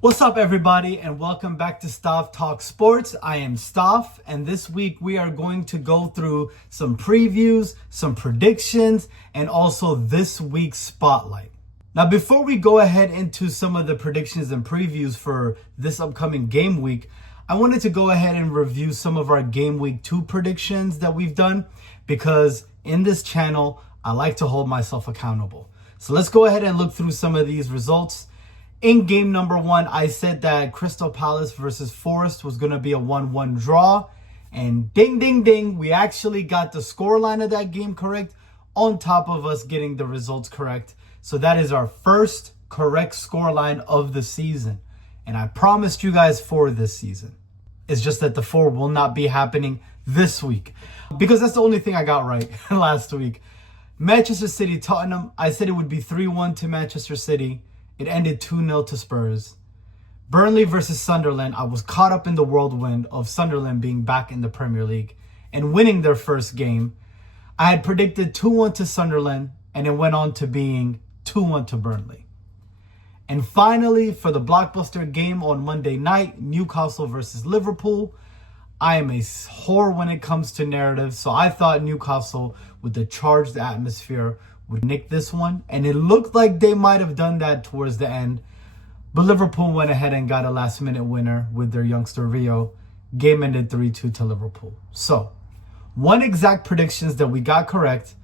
What's up, everybody, and welcome back to StafTalks Sports. I am Staf, and this week we are going to go through some previews, some predictions, and also this week's spotlight. Now, before we go ahead into some of the predictions and previews for this upcoming game week, I wanted to go ahead and review some of our game week 2 predictions that we've done, because in this channel, I like to hold myself accountable. So let's go ahead and look through some of these results. In game number 1, I said that Crystal Palace versus Forest was going to be a 1-1 draw. And ding, ding, ding, we actually got the scoreline of that game correct, on top of us getting the results correct. So that is our first correct scoreline of the season. And I promised you guys 4 this season. It's just that the 4 will not be happening this week, because that's the only thing I got right last week. Manchester City, Tottenham, I said it would be 3-1 to Manchester City. It ended 2-0 to Spurs. Burnley versus Sunderland, I was caught up in the whirlwind of Sunderland being back in the Premier League and winning their first game. I had predicted 2-1 to Sunderland, and it went on to being 2-1 to Burnley. And finally, for the blockbuster game on Monday night, Newcastle versus Liverpool, I am a whore when it comes to narrative, so I thought Newcastle, with the charged atmosphere, would nick this one, and it looked like they might have done that towards the end, but Liverpool went ahead and got a last-minute winner with their youngster Rio. Game ended 3-2 to Liverpool. So, 1 exact predictions that we got correct.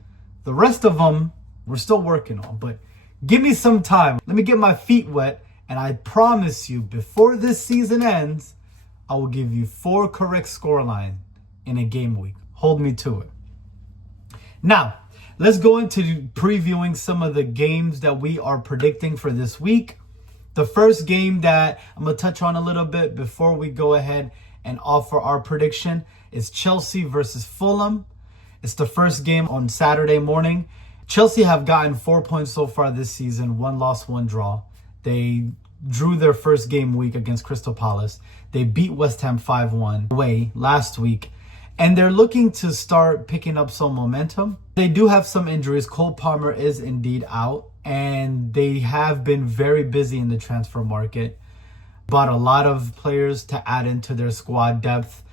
The rest of them we're still working on, but give me some time. Let me get my feet wet, and I promise you, before this season ends, I will give you 4 correct scoreline in a game week. Hold me to it. Now, let's go into previewing some of the games that we are predicting for this week. The first game that I'm going to touch on a little bit before we go ahead and offer our prediction is Chelsea versus Fulham. It's the first game on Saturday morning. Chelsea have gotten 4 points so far this season, 1 loss, 1 draw. They drew their first game week against Crystal Palace. They beat West Ham 5-1 away last week. And they're looking to start picking up some momentum. They do have some injuries. Cole Palmer is indeed out. And they have been very busy in the transfer market. Bought a lot of players to add into their squad depth.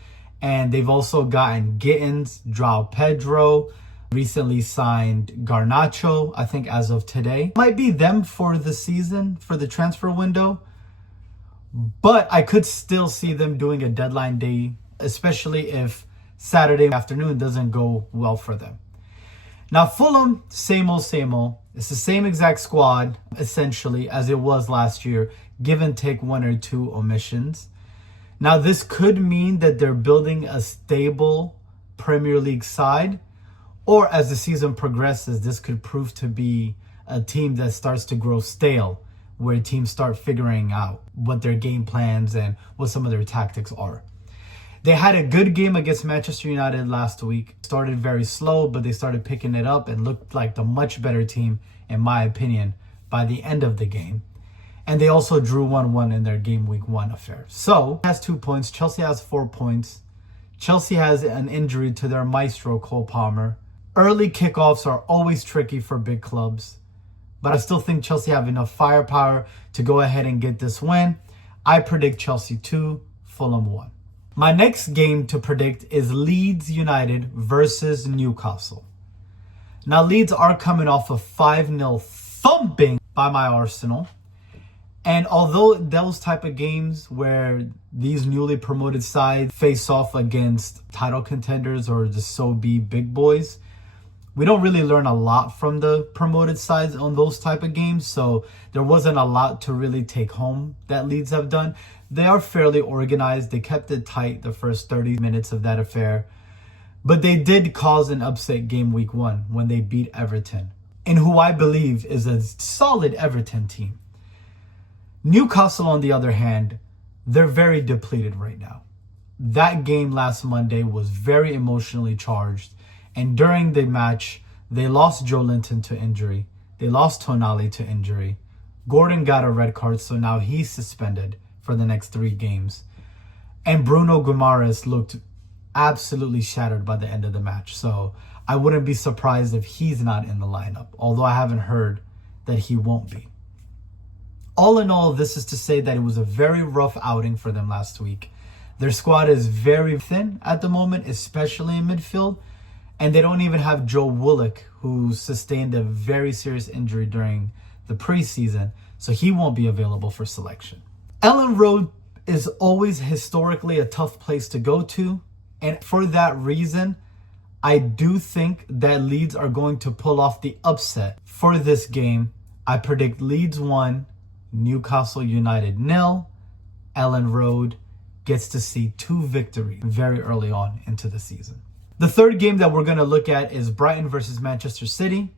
And they've also gotten Gittins, João Pedro, recently signed Garnacho, I think as of today. Might be them for the season, for the transfer window. But I could still see them doing a deadline day, especially if Saturday afternoon doesn't go well for them. Now, Fulham, same old, same old. It's the same exact squad, essentially, as it was last year, give and take 1 or 2 omissions. Now, this could mean that they're building a stable Premier League side, or as the season progresses, this could prove to be a team that starts to grow stale, where teams start figuring out what their game plans and what some of their tactics are. They had a good game against Manchester United last week. Started very slow, but they started picking it up and looked like the much better team, in my opinion, by the end of the game. And they also drew 1-1 in their game week 1 affair. So, has 2 points. Chelsea has 4 points. Chelsea has an injury to their maestro, Cole Palmer. Early kickoffs are always tricky for big clubs, but I still think Chelsea have enough firepower to go ahead and get this win. I predict Chelsea 2, Fulham 1. My next game to predict is Leeds United versus Newcastle. Now, Leeds are coming off a 5-0 thumping by my Arsenal. And although those type of games where these newly promoted sides face off against title contenders or the so-be big boys, we don't really learn a lot from the promoted sides on those type of games. So there wasn't a lot to really take home that Leeds have done. They are fairly organized. They kept it tight the first 30 minutes of that affair. But they did cause an upset game week 1 when they beat Everton, and who I believe is a solid Everton team. Newcastle, on the other hand, they're very depleted right now. That game last Monday was very emotionally charged. And during the match, they lost Joe Linton to injury. They lost Tonali to injury. Gordon got a red card, so now he's suspended for the next 3 games. And Bruno Guimaraes looked absolutely shattered by the end of the match. So I wouldn't be surprised if he's not in the lineup, although I haven't heard that he won't be. All in all, this is to say that it was a very rough outing for them last week. Their squad is very thin at the moment, especially in midfield. And they don't even have Joe Willock, who sustained a very serious injury during the preseason. So he won't be available for selection. Elland Road is always historically a tough place to go to. And for that reason, I do think that Leeds are going to pull off the upset for this game. I predict Leeds 1, Newcastle United 0. Elland Road gets to see 2 victories very early on into the season. The third game that we're going to look at is Brighton versus Manchester City.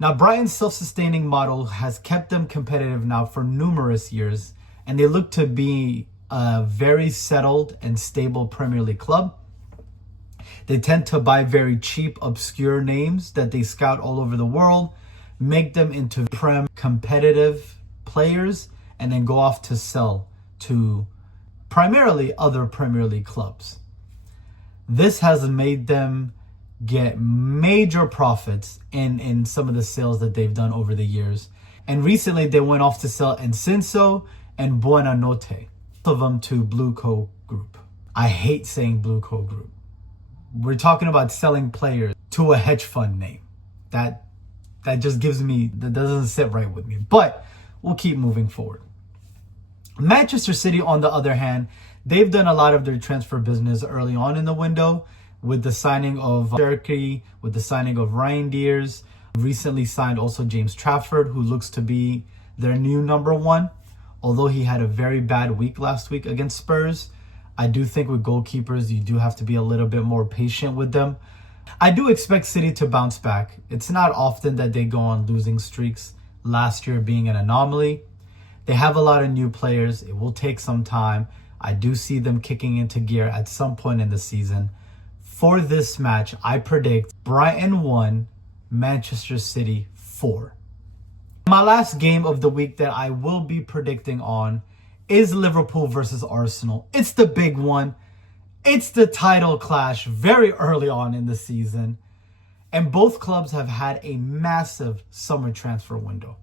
Now, Brighton's self-sustaining model has kept them competitive now for numerous years, and they look to be a very settled and stable Premier League club. They tend to buy very cheap, obscure names that they scout all over the world, make them into Prem competitive players, and then go off to sell to primarily other Premier League clubs. This has made them get major profits in some of the sales that they've done over the years. And recently they went off to sell Encinso and Buonanotte, both of them to Blue Co Group. I hate saying Blue Co Group. We're talking about selling players to a hedge fund name. That doesn't sit right with me. But we'll keep moving forward. Manchester City, on the other hand, they've done a lot of their transfer business early on in the window with the signing of Cherky, with the signing of Reindeers. Recently signed also James Trafford, who looks to be their new number 1. Although he had a very bad week last week against Spurs, I do think with goalkeepers, you do have to be a little bit more patient with them. I do expect City to bounce back. It's not often that they go on losing streaks, last year being an anomaly. They have a lot of new players. It will take some time. I do see them kicking into gear at some point in the season. For this match, I predict Brighton 1, Manchester City 4. My last game of the week that I will be predicting on is Liverpool versus Arsenal. It's the big one. It's the title clash very early on in the season. And both clubs have had a massive summer transfer window.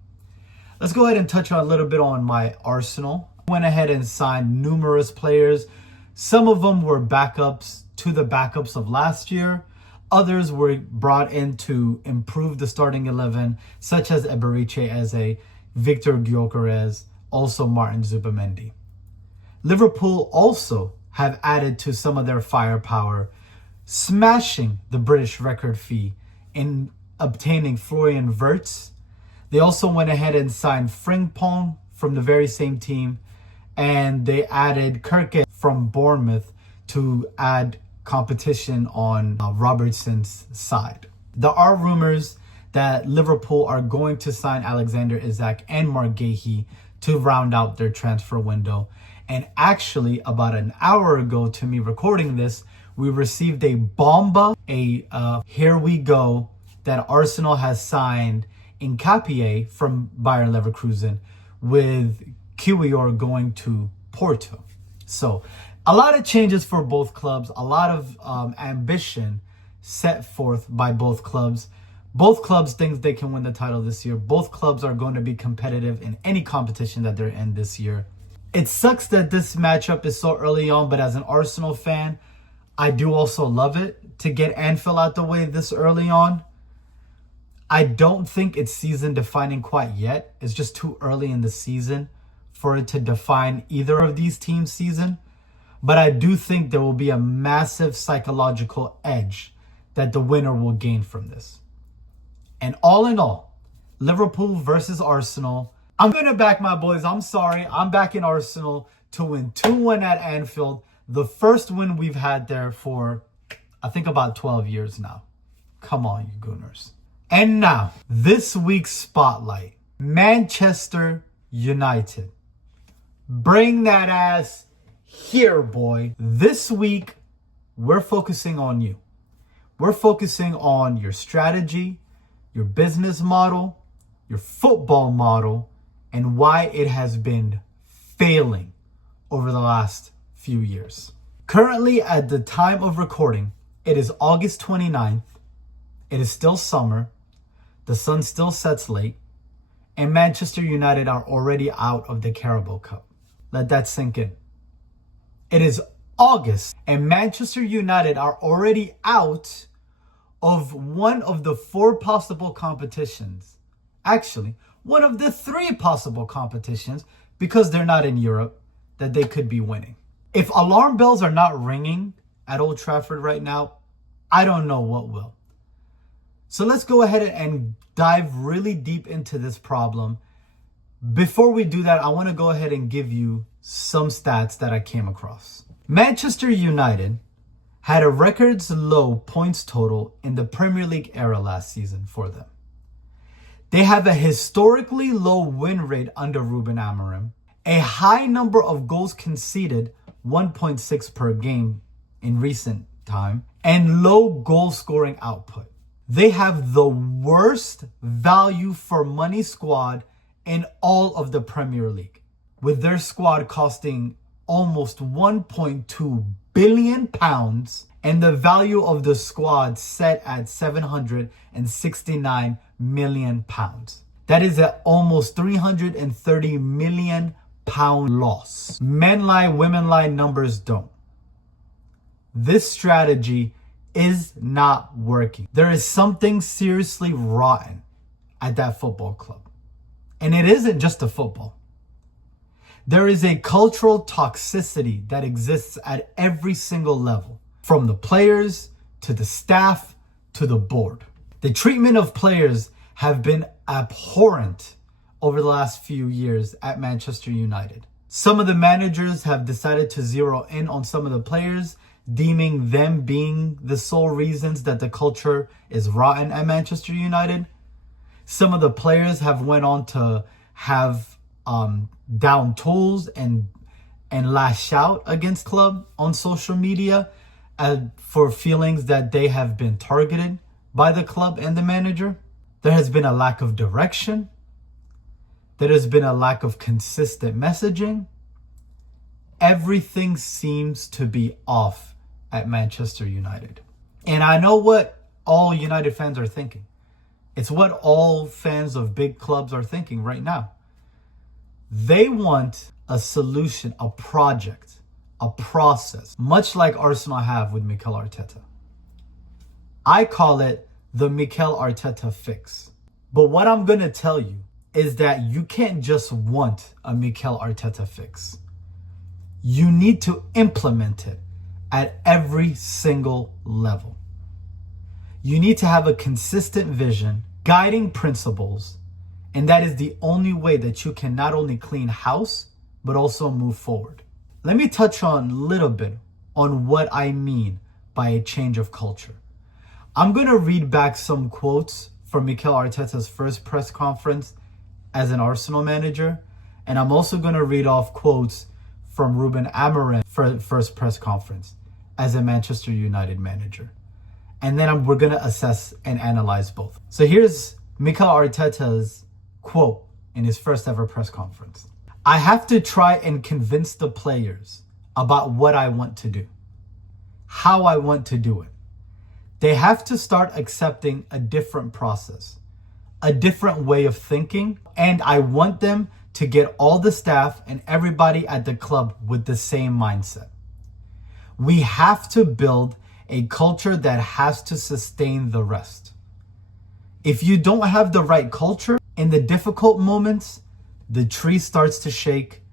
Let's go ahead and touch on a little bit on my Arsenal. Went ahead and signed numerous players. Some of them were backups to the backups of last year. Others were brought in to improve the starting 11, such as Eberiche Eze, Victor Gyökeres, also Martin Zubimendi. Liverpool also have added to some of their firepower, smashing the British record fee in obtaining Florian Wirtz. They also went ahead and signed Frimpong from the very same team, and they added Kirke from Bournemouth to add competition on Robertson's side. There are rumors that Liverpool are going to sign Alexander Isak and Mark Guéhi to round out their transfer window. And actually, about an hour ago to me recording this, we received a bomba, here we go, that Arsenal has signed Nkapie from Bayer Leverkusen, with Kiwior going to Porto. So a lot of changes for both clubs, a lot of ambition set forth by both clubs. Both clubs think they can win the title this year. Both clubs are going to be competitive in any competition that they're in this year. It sucks that this matchup is so early on, but as an Arsenal fan, I do also love it to get Anfield out the way this early on. I don't think it's season defining quite yet. It's just too early in the season for it to define either of these teams' season. But I do think there will be a massive psychological edge that the winner will gain from this. And all in all, Liverpool versus Arsenal. I'm going to back my boys. I'm sorry. I'm backing Arsenal to win 2-1 at Anfield. The first win we've had there for, I think, about 12 years now. Come on, you Gooners. And now, this week's spotlight. Manchester United. Bring that ass here, boy. This week, we're focusing on you. We're focusing on your strategy, your business model, your football model, and why it has been failing over the last few years. Currently, at the time of recording, it is August 29th. It is still summer. The sun still sets late. and Manchester United are already out of the Carabao Cup. Let that sink in. It is August, and Manchester United are already out of one of the 4 possible competitions. Actually, one of the 3 possible competitions, because they're not in Europe, that they could be winning. If alarm bells are not ringing at Old Trafford right now, I don't know what will. So let's go ahead and dive really deep into this problem. Before we do that, I want to go ahead and give you some stats that I came across. Manchester United had a records low points total in the Premier League era last season for them. They have a historically low win rate under Ruben Ammorim, a high number of goals conceded, 1.6 per game in recent time, and low goal scoring output. They have the worst value for money squad in all of the Premier League, with their squad costing almost 1.2 billion pounds and the value of the squad set at 769 million pounds. That is an almost 330 million pound loss. Men lie, women lie, numbers don't. This strategy is not working. There is something seriously rotten at that football club. And it isn't just the football. There is a cultural toxicity that exists at every single level, from the players to the staff to the board. The treatment of players have been abhorrent over the last few years at Manchester United. Some of the managers have decided to zero in on some of the players, deeming them being the sole reasons that the culture is rotten at Manchester United. Some of the players have went on to have down tools and lash out against club on social media for feelings that they have been targeted by the club and the manager. There has been a lack of direction. There has been a lack of consistent messaging. Everything seems to be off at Manchester United. And I know what all United fans are thinking. It's what all fans of big clubs are thinking right now. They want a solution, a project, a process, much like Arsenal have with Mikel Arteta. I call it the Mikel Arteta fix. But what I'm going to tell you is that you can't just want a Mikel Arteta fix. You need to implement it at every single level. You need to have a consistent vision, guiding principles, and that is the only way that you can not only clean house, but also move forward. Let me touch on a little bit on what I mean by a change of culture. I'm going to read back some quotes from Mikel Arteta's first press conference as an Arsenal manager, and I'm also going to read off quotes from Ruben Amorim's first press conference as a Manchester United manager. And then we're going to assess and analyze both. So here's Mikel Arteta's quote in his first ever press conference. I have to try and convince the players about what I want to do, how I want to do it. They have to start accepting a different process, a different way of thinking, and I want them to get all the staff and everybody at the club with the same mindset. We have to build a culture that has to sustain the rest. If you don't have the right culture, in the difficult moments, the tree starts to shake.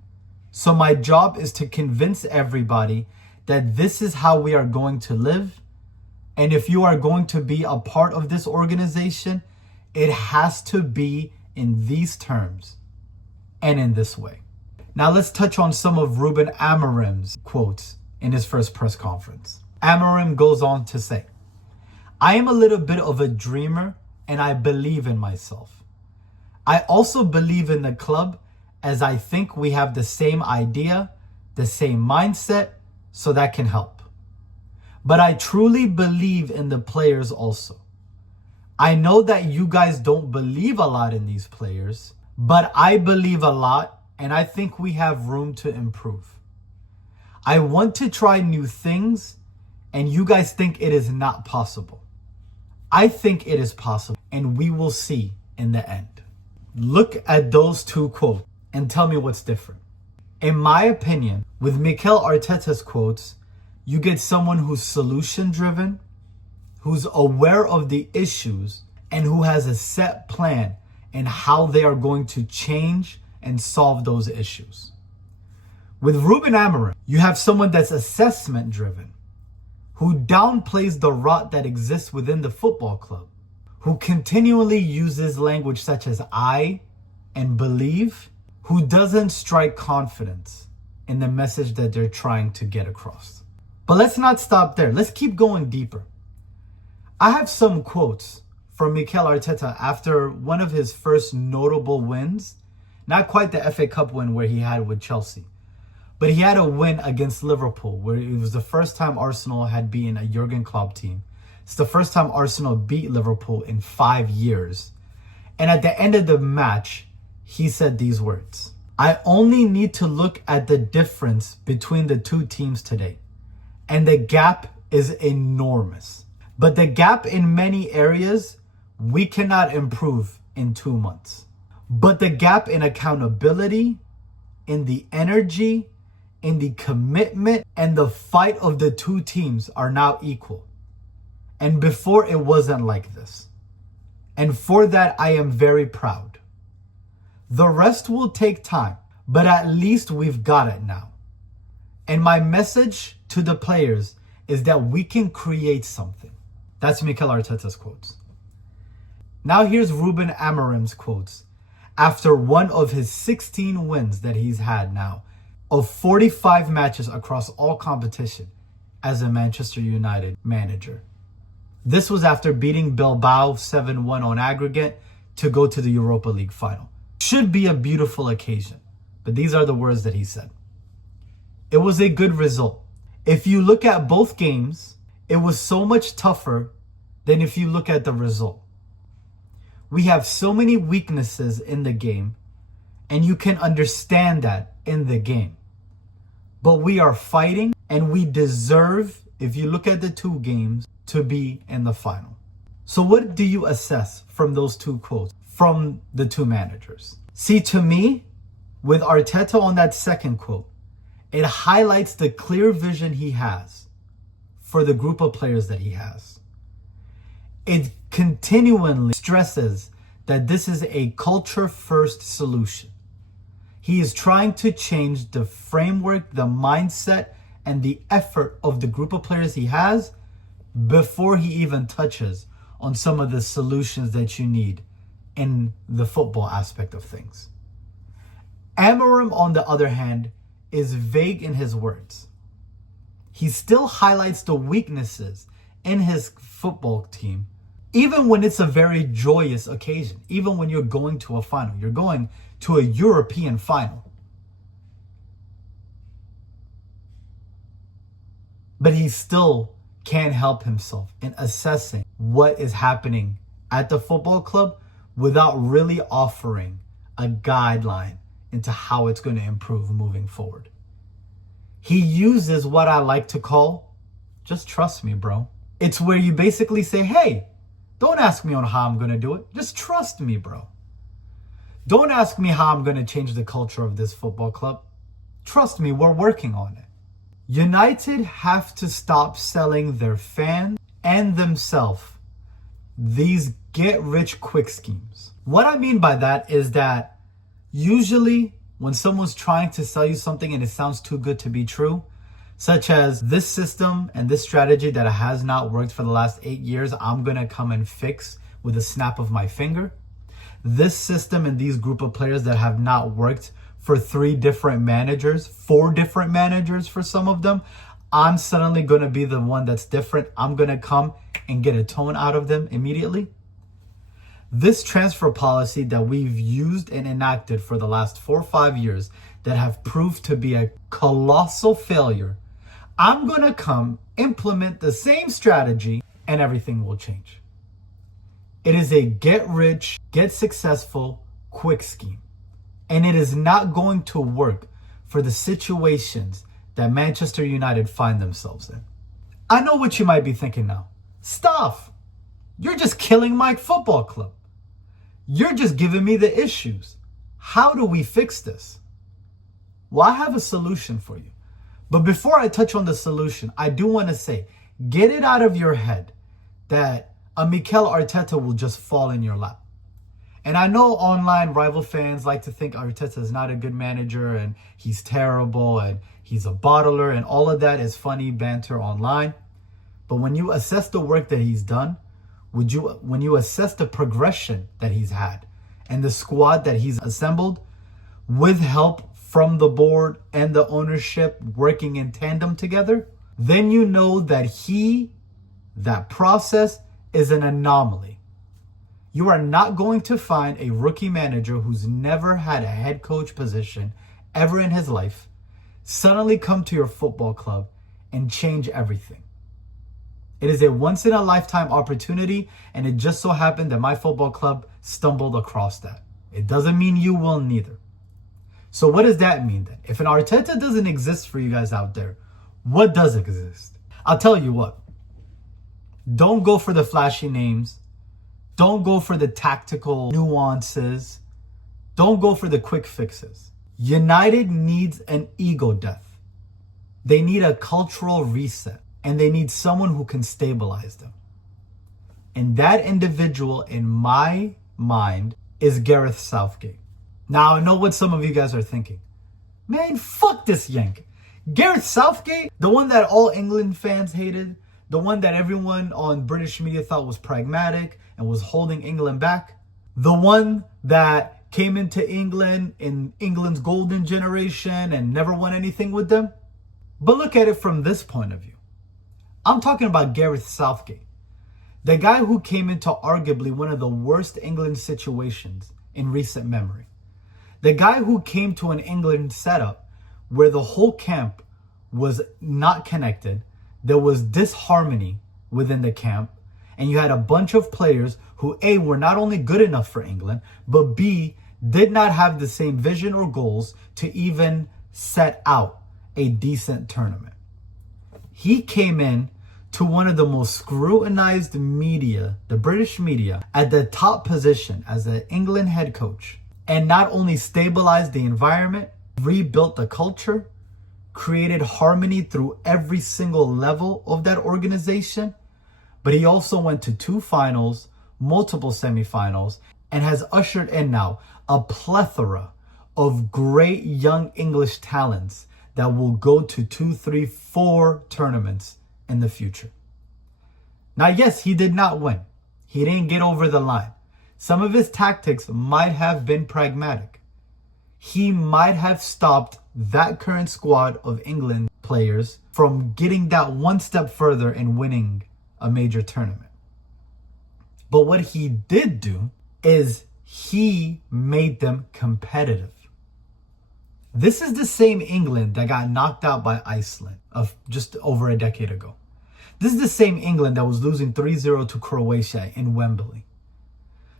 So my job is to convince everybody that this is how we are going to live. And if you are going to be a part of this organization, it has to be in these terms and in this way. Now let's touch on some of Ruben Amorim's quotes in his first press conference. Ammorim goes on to say, I am a little bit of a dreamer and I believe in myself. I also believe in the club as I think we have the same idea, the same mindset, so that can help. But I truly believe in the players also. I know that you guys don't believe a lot in these players, but I believe a lot and I think we have room to improve. I want to try new things and you guys think it is not possible. I think it is possible and we will see in the end. Look at those two quotes and tell me what's different. In my opinion, with Mikel Arteta's quotes, you get someone who's solution driven, who's aware of the issues, and who has a set plan in how they are going to change and solve those issues. With Ruben Ammorim, you have someone that's assessment driven, who downplays the rot that exists within the football club, who continually uses language such as I and believe, who doesn't strike confidence in the message that they're trying to get across. But let's not stop there. Let's keep going deeper. I have some quotes from Mikel Arteta after one of his first notable wins, not quite the FA Cup win where he had with Chelsea, but he had a win against Liverpool where it was the first time Arsenal had beaten a Jurgen Klopp team. It's the first time Arsenal beat Liverpool in 5 years. And at the end of the match, he said these words: I only need to look at the difference between the two teams today, and the gap is enormous. But the gap in many areas we cannot improve in 2 months. But the gap in accountability, in the energy, in the commitment, and the fight of the two teams are now equal. And before it wasn't like this. And for that, I am very proud. The rest will take time, but at least we've got it now. And my message to the players is that we can create something. That's Mikel Arteta's quotes. Now here's Ruben Amorim's quotes after one of his 16 wins that he's had now of 45 matches across all competition as a Manchester United manager. This was after beating Bilbao 7-1 on aggregate to go to the Europa League final. Should be a beautiful occasion, but these are the words that he said. It was a good result. If you look at both games, it was so much tougher than if you look at the result. We have so many weaknesses in the game, and you can understand that in the game. But we are fighting, and we deserve, if you look at the two games, to be in the final. So what do you assess from those two quotes from the two managers? See, to me, with Arteta on that second quote, it highlights the clear vision he has for the group of players that he has. It continually stresses that this is a culture-first solution. He is trying to change the framework, the mindset, and the effort of the group of players he has before he even touches on some of the solutions that you need in the football aspect of things. Ammorim, on the other hand, is vague in his words. He still highlights the weaknesses in his football team, even when it's a very joyous occasion, even when you're going to a final, you're going to a European final. But he still can't help himself in assessing what is happening at the football club without really offering a guideline into how it's going to improve moving forward. He uses what I like to call, just trust me, bro. It's where you basically say, hey, don't ask me on how I'm going to do it. Just trust me, bro. Don't ask me how I'm going to change the culture of this football club. Trust me, we're working on it. United have to stop selling their fans and themselves these get-rich-quick schemes. What I mean by that is that usually when someone's trying to sell you something and it sounds too good to be true, such as this system and this strategy that has not worked for the last 8 years, I'm going to come and fix with a snap of my finger. This system and these group of players that have not worked for 3 different managers, 4 different managers for some of them, I'm suddenly going to be the one that's different. I'm going to come and get a tone out of them immediately. This transfer policy that we've used and enacted for the last 4 or 5 years that have proved to be a colossal failure, I'm going to come implement the same strategy and everything will change. It is a get rich, get successful, quick scheme. And it is not going to work for the situations that Manchester United find themselves in. I know what you might be thinking now. Staf, you're just killing my football club. You're just giving me the issues. How do we fix this? Well, I have a solution for you. But before I touch on the solution, I do want to say, get it out of your head that a Mikel Arteta will just fall in your lap. And I know online rival fans like to think Arteta is not a good manager and he's terrible and he's a bottler and all of that is funny banter online. But when you assess the work that he's done, when you assess the progression that he's had and the squad that he's assembled with help from the board and the ownership working in tandem together, then you know that process is an anomaly. You are not going to find a rookie manager who's never had a head coach position ever in his life suddenly come to your football club and change everything. It is a once in a lifetime opportunity, and it just so happened that my football club stumbled across that. It doesn't mean you will neither. So what does that mean then? If an Arteta doesn't exist for you guys out there, what does exist? I'll tell you what. Don't go for the flashy names. Don't go for the tactical nuances. Don't go for the quick fixes. United needs an ego death. They need a cultural reset. And they need someone who can stabilize them. And that individual, in my mind, is Gareth Southgate. Now, I know what some of you guys are thinking. Man, fuck this yank. Gareth Southgate, the one that all England fans hated, the one that everyone on British media thought was pragmatic and was holding England back, the one that came into England in England's golden generation and never won anything with them. But look at it from this point of view. I'm talking about Gareth Southgate, the guy who came into arguably one of the worst England situations in recent memory. The guy who came to an England setup where the whole camp was not connected, there was disharmony within the camp, and you had a bunch of players who A, were not only good enough for England, but B, did not have the same vision or goals to even set out a decent tournament. He came in to one of the most scrutinized media, the British media, at the top position as an England head coach, and not only stabilized the environment, rebuilt the culture, created harmony through every single level of that organization, but he also went to 2 finals, multiple semifinals, and has ushered in now a plethora of great young English talents that will go to 2, 3, 4 tournaments in the future. Now, yes, he did not win. He didn't get over the line. Some of his tactics might have been pragmatic. He might have stopped that current squad of England players from getting that one step further and winning a major tournament. But what he did do is he made them competitive. This is the same England that got knocked out by Iceland of just over a decade ago. This is the same England that was losing 3-0 to Croatia in Wembley.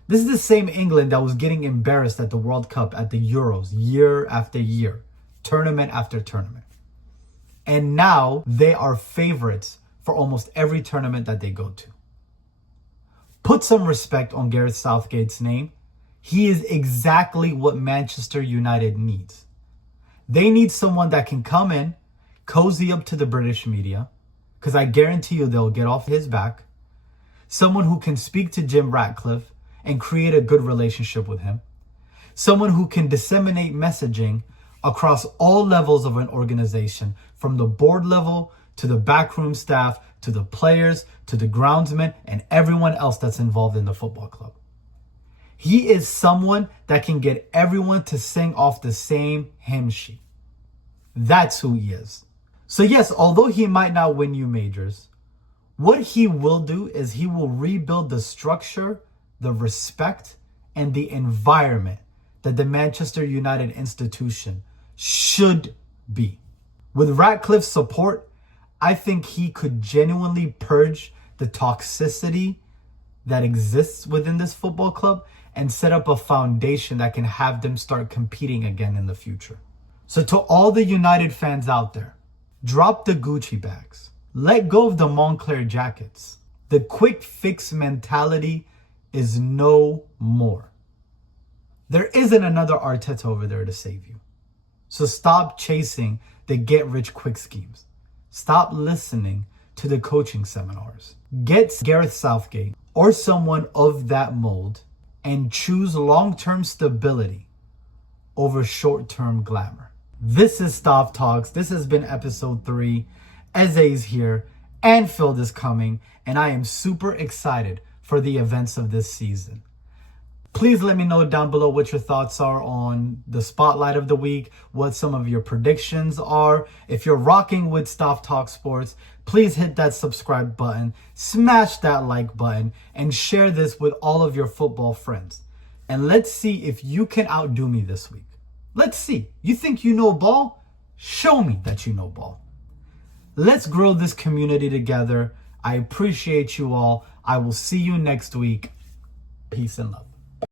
This is the same England that was getting embarrassed at the World Cup, at the Euros, year after year, tournament after tournament. And now they are favorites for almost every tournament that they go to. Put some respect on Gareth Southgate's name. He is exactly what Manchester United needs. They need someone that can come in, cozy up to the British media, because I guarantee you they'll get off his back. Someone who can speak to Jim Ratcliffe and create a good relationship with him. Someone who can disseminate messaging across all levels of an organization, from the board level to the backroom staff, to the players, to the groundsmen, and everyone else that's involved in the football club. He is someone that can get everyone to sing off the same hymn sheet. That's who he is. So yes, although he might not win you majors, what he will do is he will rebuild the structure, the respect, and the environment that the Manchester United institution should be. With Ratcliffe's support, I think he could genuinely purge the toxicity that exists within this football club and set up a foundation that can have them start competing again in the future. So to all the United fans out there, drop the Gucci bags. Let go of the Moncler jackets. The quick fix mentality is no more. There isn't another Arteta over there to save you. So stop chasing the get-rich-quick schemes. Stop listening to the coaching seminars. Get Gareth Southgate or someone of that mold and choose long-term stability over short-term glamour. This is StafTalks. This has been episode 3. Eze's here. Anfield is coming. And I am super excited for the events of this season. Please let me know down below what your thoughts are on the spotlight of the week, what some of your predictions are. If you're rocking with StafTalks Sports, please hit that subscribe button, smash that like button, and share this with all of your football friends. And let's see if you can outdo me this week. Let's see. You think you know ball? Show me that you know ball. Let's grow this community together. I appreciate you all. I will see you next week. Peace and love.